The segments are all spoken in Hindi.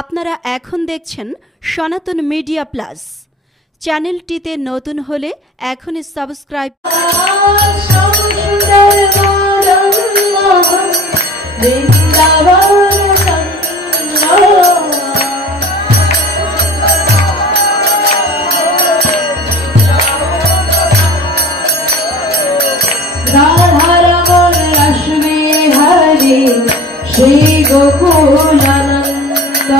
আপনারা এখন দেখছেন সনাতন মিডিয়া প্লাস। চ্যানেলটিতে নতুন হলে এখনই সাবস্ক্রাইব। রাধারমণ রশ্মি হরি শ্রী গোকুলানন্দ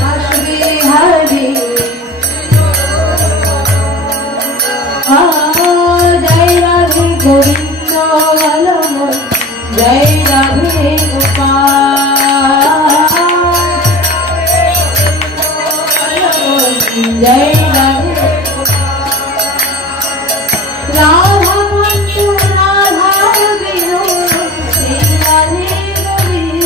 রশ্মি হরি জয় রাধে গোবিন্দ বলমন জয় রাধে গোপাল জয় রাধে রাধা মঞ্চ রাধা বিনোদ শ্রী রাধে গোবিন্দ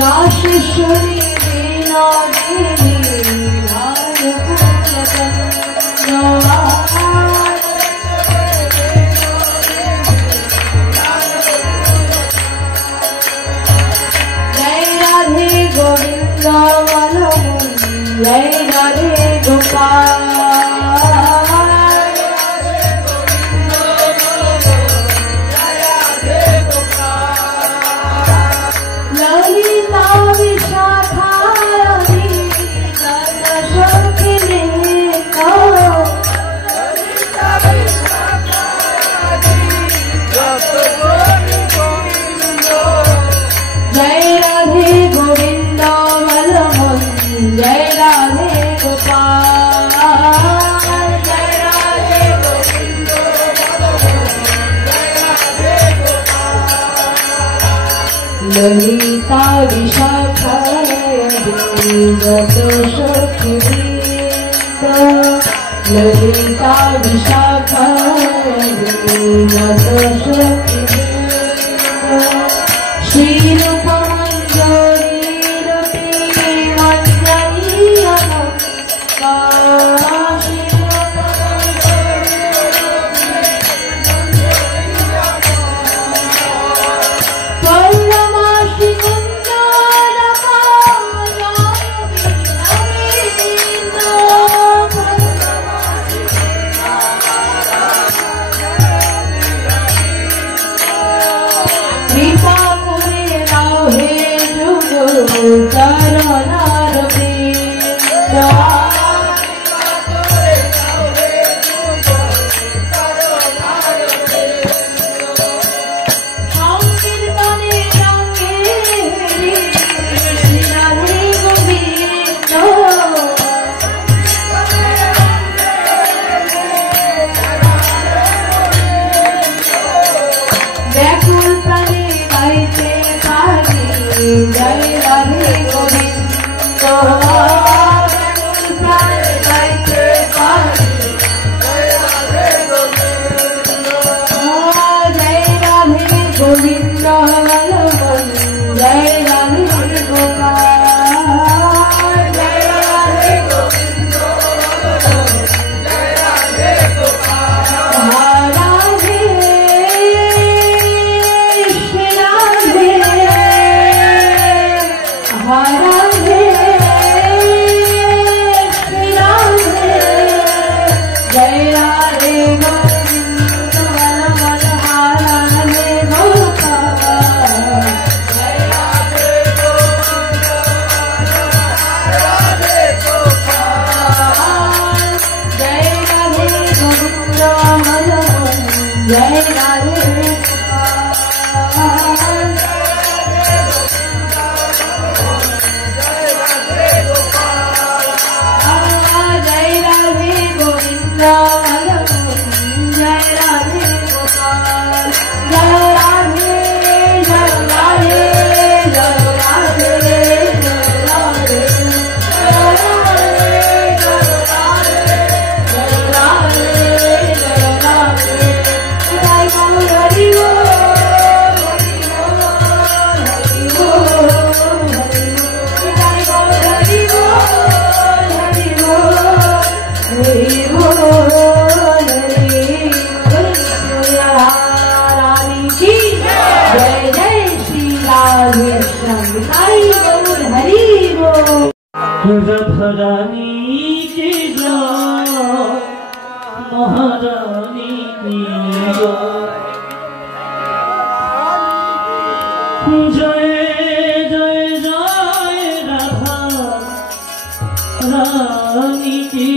রাশেশ্বরী বীণা দেবী जय राधे गोविंद जय राधे गोपाल ललिता विशाखा जय राधे गोविंद बलमन जय राधे गोपाल जय राधे गोविंद ललिता विशाखा ललिता विशाखा श्री जय राधे गोविंद जय राधे गोविंद जय राधे गोपाल जय राधे गोविंद जय राधे गोपाल राधे श्री राधे राधे श्री राधे जय राधे गोविंद बलमन राधे गोपाल जय राधे गोविंद राधे गोपाल जय राधे गोविंद बलमन जय राधे गोपाल जय राधे गोविंद जय राधे गोपाल जय राधे जय राधे जय राधे हरि बोल राधा रानी की जय महारानी की जय जय जय राधा रानी की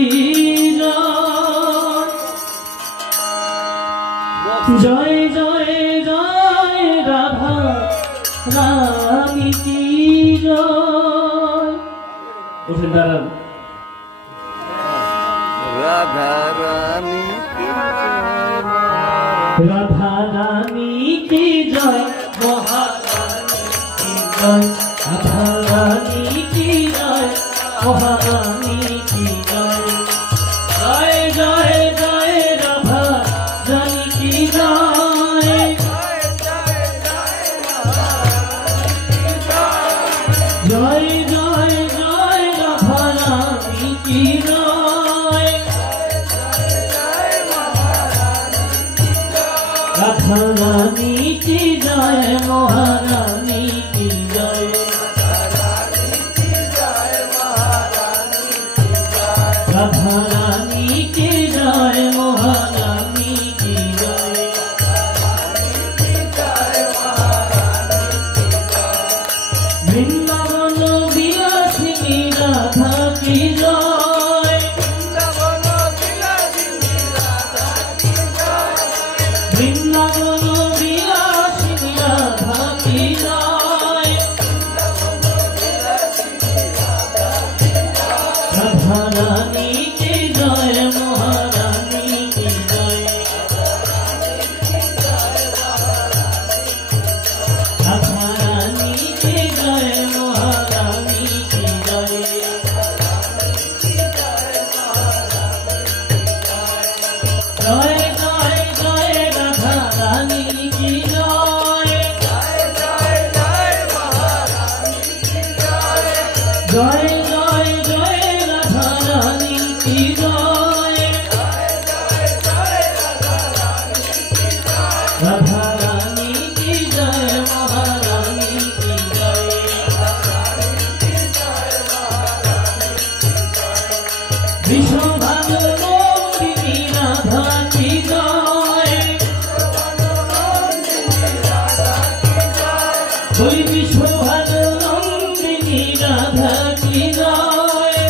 जय जय जय राधा रानी की जय। उठे दाঁড়ান। राधा रानी की राधा रानी की जय महारानी की जय राधा रानी की जय महारानी की जय जय जय जय राधा रानी की जय जय जय जय राधा रानी की जय राधा रानी की जय महारानी की जय राधा रानी की जय महारानी की जय वृंदावन विलासिनी राधा की जय वृंदावन विलासिनी राधा की जय राधा रानी की जय महारानी की जय राधा रानी की जय महारानी की जय जय जय जय राधा रानी की जय जय जय जय राधा रानी की जय राधा रानी की जय महारानी की जय विश्व भानुमोहिनी राधा की जय कोई विश्व भानुमोहिनी राधा की जय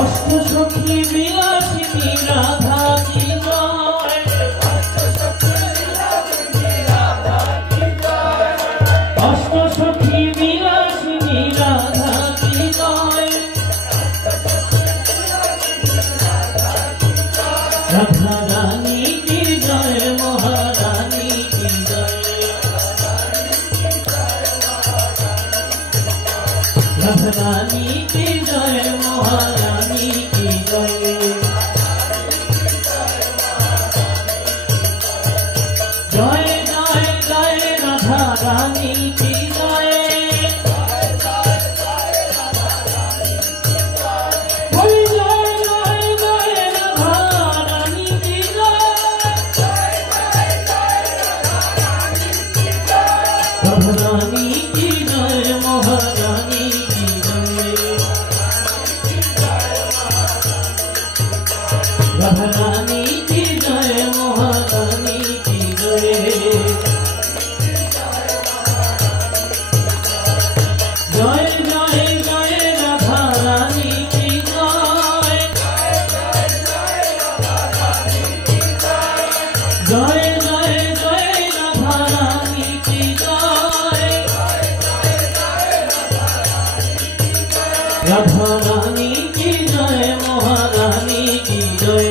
अष्ट सखी विलासिनी राधा की जय अष्ट सखी विलासिनी राधा की जय राधा रानी की जय महारानी की जय राधा रानी की जय महारानी की जय जय जय जय राधा रानी की जय जय जय जय जय राधा रानी की जय राधा रानी की जय महारानी की जय राधा रानी की जय महारानी की जय जय जय जय राधा रानी की जय जय जय जय राधा रानी की जय राधा रानी की जय महारानी की जय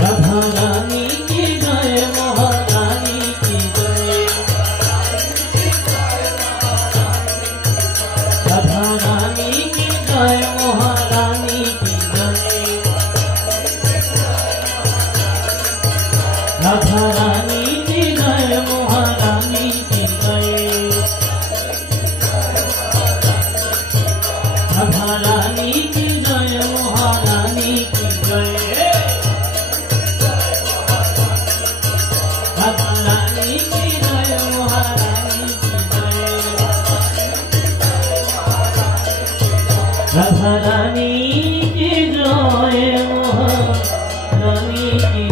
राधा रानी की जय महारानी की जय राधा रानी की जय महारानी की जय राधा रानी की जय महारानी की जय राधा रानी की जय महारानी की जय राधा रानी राधा रानी की जय महारानी की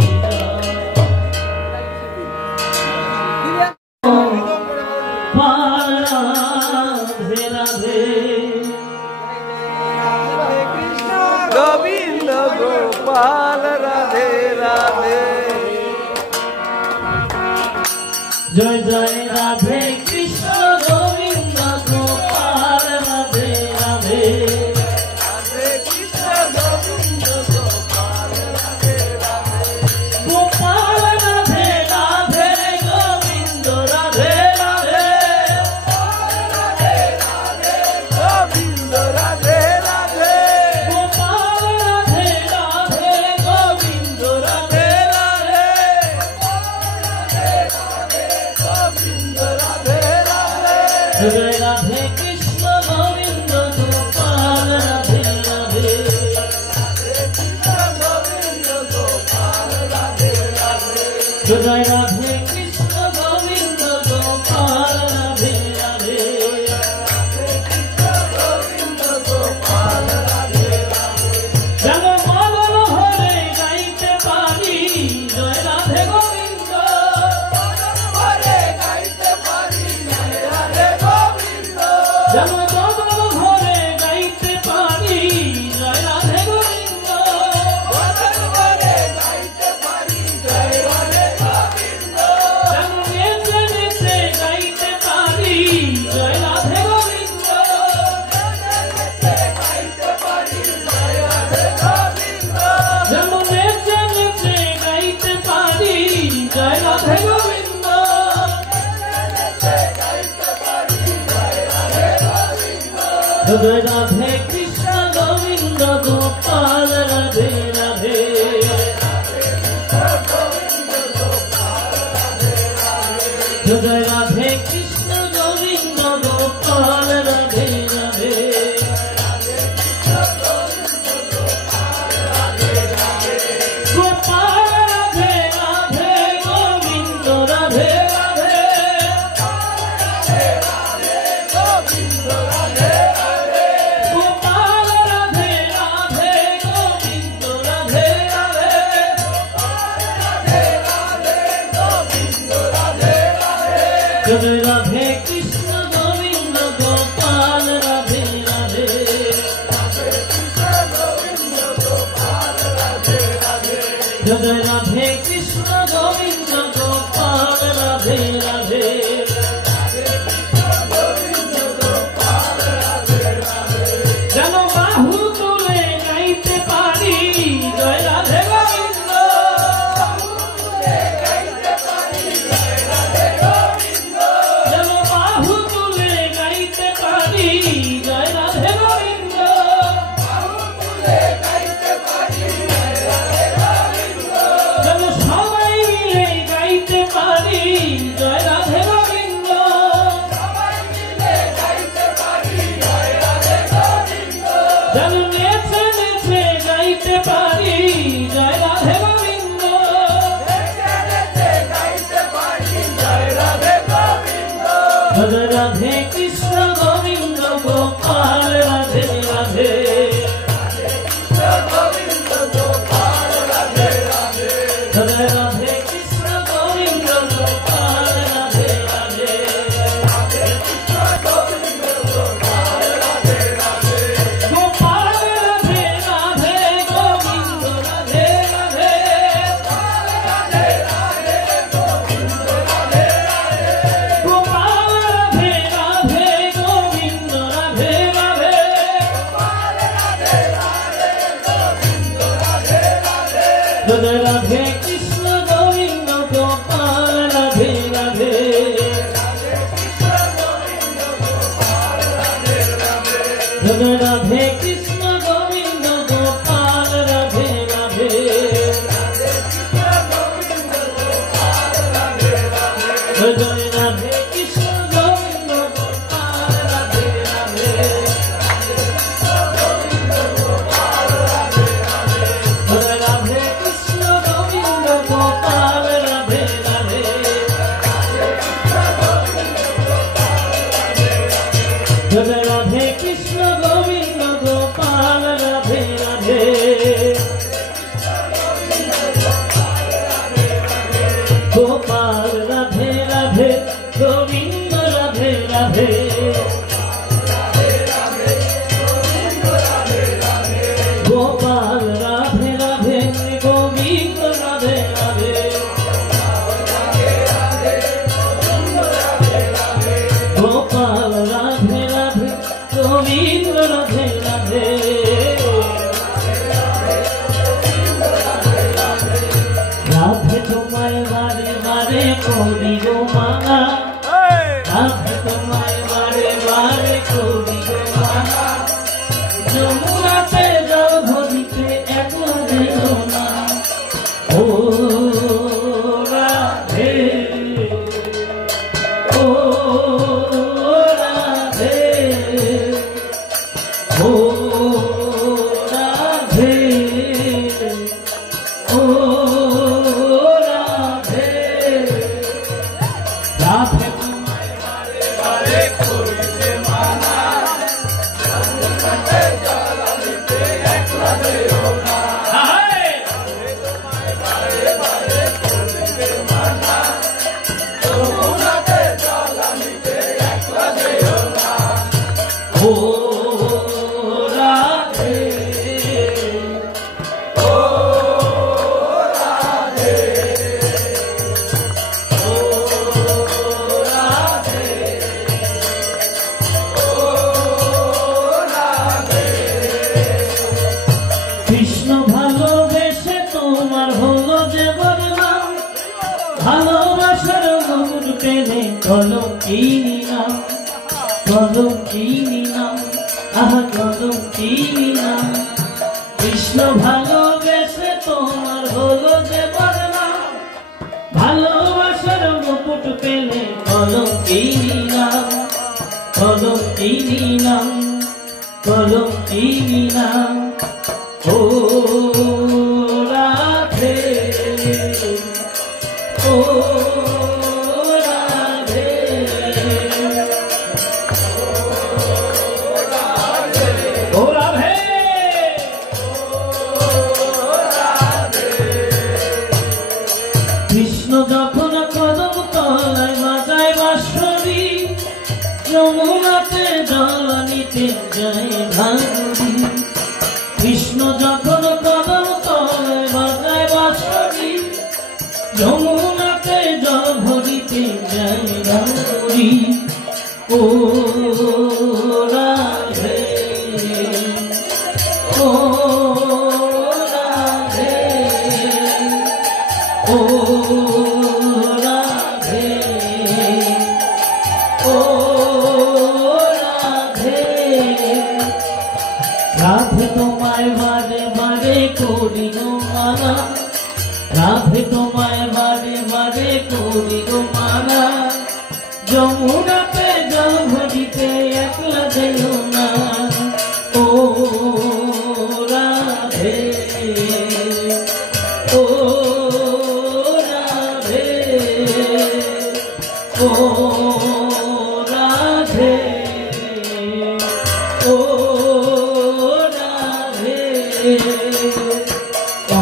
जय राधे राधे गोविंद गोपाल राधे राधे जय जय राधे कृष्ण गोविंद गोपाल राधे राधे राधे कृष्ण गोविंद गोपाल राधे राधे गोपाल राधे राधे गोविंद राधे राधे गोविंद राधे राधे गोपाल राधे राधे गोविंद राधे राधे गोविंद राधे राधे जय राधे कृष्ण गोविंद गोपाल राधे राधे गोविंद गोपाल राधे राधे जय राधे कृष्ण गोविंद गोपाल राधे राधे गोविंद गोपाल राधे যেন মদন হরে গাইতে পারি জয় রাধে গোবিন্দ হরে গাইতে পারি রাধে গোবিন্দ যেন মদন হরে গাইতে পারি জয় রাধে গোবিন্দ হরে গাইতে পারি জয় রাধে গোবিন্দ যেন নেচে নেচে গাইতে পারি জয় রাধে গোবিন্দ গাইতে পারি জয় রাধে গোবিন্দ যেন নেচে নেচে গাইতে পারি জয় রাধে গোবিন্দ গাইতে পারি জয় রাধে গোবিন্দ জয় রাধে কৃষ্ণ গোবিন্দ গোপাল রাধে রাধে জয় রাধে কৃষ্ণ গোবিন্দ গোপাল রাধে রাধে গোপাল রাধে রাধে গোবিন্দ রাধে রাধে গোবিন্দ রাধে রাধে গোপাল রাধে রাধে গোবিন্দ রাধে রাধে গোবিন্দ রাধে রাধে জয় রাধে কৃষ্ণ গোবিন্দ গোপাল রাধে রাধে জয় রাধে কৃষ্ণ গোবিন্দ গোপাল রাধে রাধে যেন বাহু তুলে গাইতে পারি জয় রাধে গোবিন্দ যেন বাহু তুলে গাইতে পারি জয় রাধে গোবিন্দ যেন সবাই মিলে গাইতে পারি জয় রাধে গোবিন্দ যেন নেচে নেচে গাইতে পারি জয় রাধে গোবিন্দ জয় রাধে কৃষ্ণ গোবিন্দ গোপাল রাধে রাধে জয় রাধে কৃষ্ণ গোবিন্দ গোপাল রাধে রাধে গোপাল রাধে রাধে গোবিন্দ রাধে রাধে গোপাল রাধে রাধে গোবিন্দ রাধে রাধে জয় রাধে কৃষ্ণ গোবিন্দ গোপাল রাধে রাধে জয় রাধে কৃষ্ণ গোবিন্দ গোপাল রাধে রাধে জয় রাধে কৃষ্ণ গোবিন্দ গোপাল রাধে রাধে জয় রাধে কৃষ্ণ গোবিন্দ গোপাল রাধে রাধে জয় রাধে কৃষ্ণ গোবিন্দ গোপাল গোবিন্দ রাধে রাধে রাধে তোমায় বারে বারে করি গো মানা রাধে তোমায় বারে বারে করি গো মানা যমুনাতে জল ভরিতে একলা যেও না ও রাধে ও রাধে ও রাধে ও রাধে রাধে তোমায় বারে বারে করিতে মানা যমুনাতে জল ভরিতে একলা যেও না রাধে তোমায় বারে বারে করিতে মানা যমুনাতে জল ভরিতে একলা যেও না ও রাধে ও রাধে ও রাধে ও রাধে কৃষ্ণ ভালোবেসে তোমার হলো যে বদনাম ভালোবাসার মুকুট পেলে কলঙ্কিনী নাম কলঙ্কিনী নাম আহা কলঙ্কিনী নাম কৃষ্ণ ভালোবেসে তোমার হলো যে বদনাম ভালোবাসার মুকুট পেলে কলঙ্কিনী নাম কলঙ্কিনী নাম কলঙ্কিনী নাম ও রাধে ও রাধে ও রাধে কৃষ্ণ যখন কদম তলায় বাজায় বাঁশরি যমুনাতে জল নিতে যায় ভাঙরি কৃষ্ণ যখন কদম তলায় বাজায় বাঁশরি যমুনাতে জল ভরিতে যায় ভাঙরি ও রাধে ও রাধে ও রাধে ও রাধে রাধে তোমায় বারে বারে করি গো মানা রাধে তোমায় বারে বারে করি গো মানা যমুনাতে জল ভরিতে একলা যেও না ও রাধে ও রাধে ও রাধে ও রাধে ও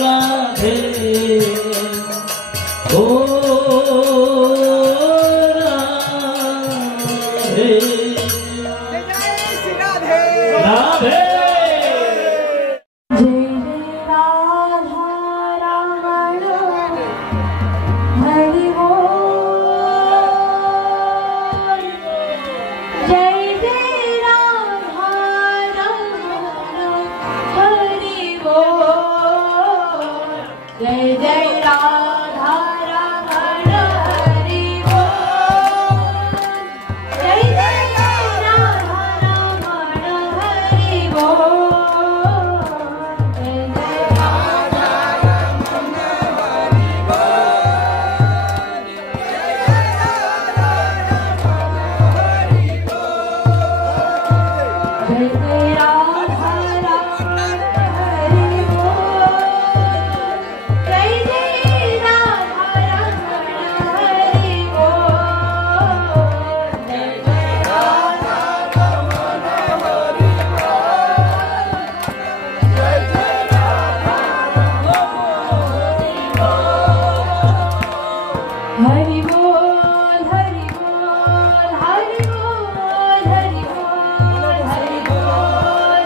রাধে ও রাধে রাধে जय जय राधा रमण हरि बोल जय जय राधा रमण हरि बोल जय जय राधा रमण हरि बोल जय जय राधा रमण हरि बोल जय जय राधा रमण हरि बोल जय जय हरि बोल हरि बोल हरि बोल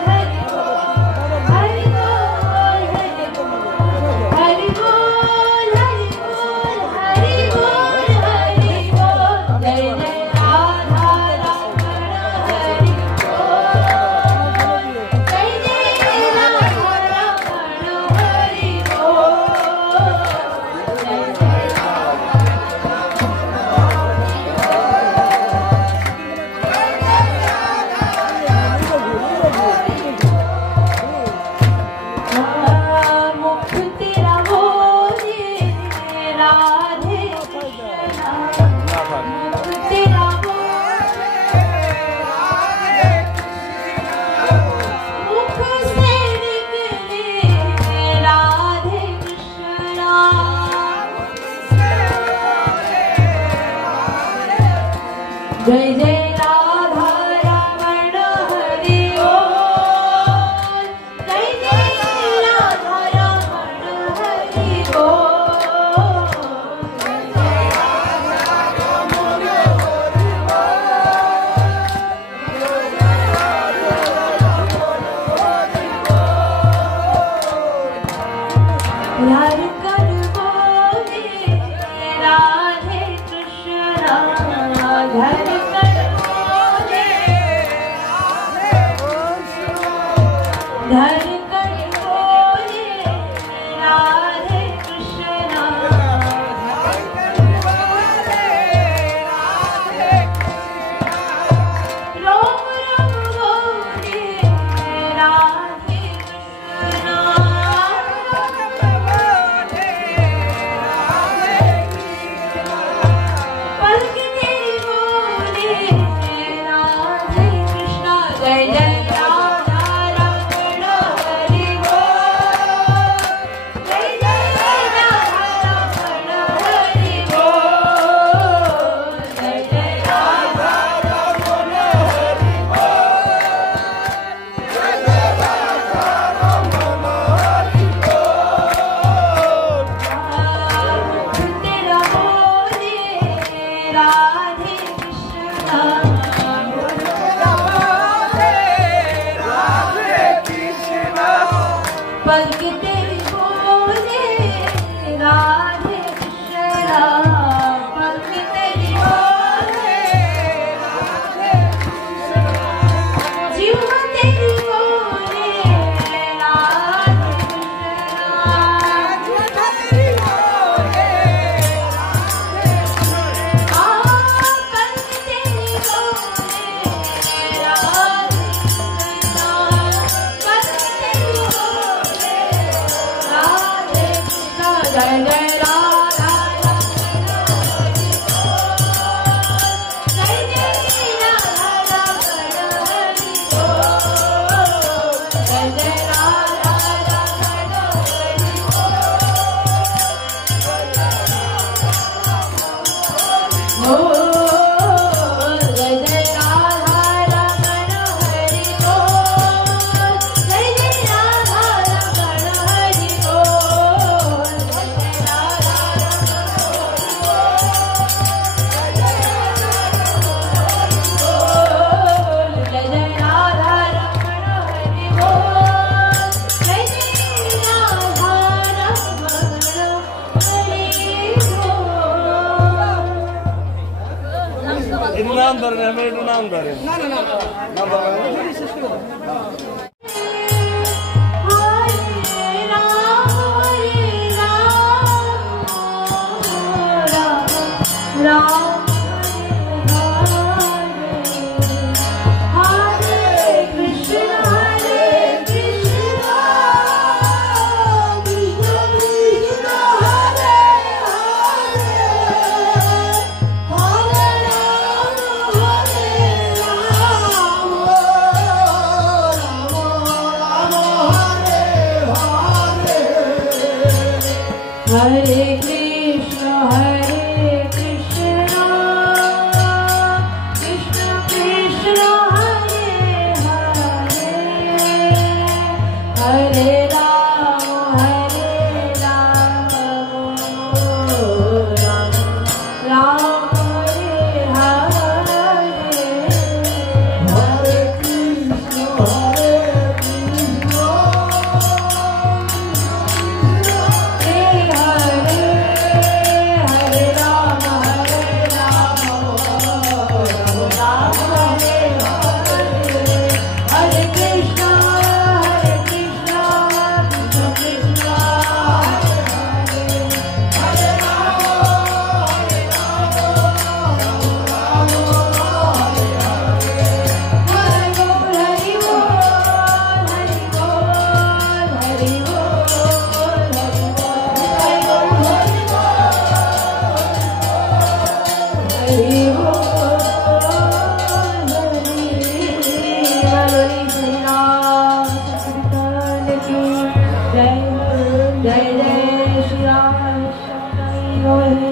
Jai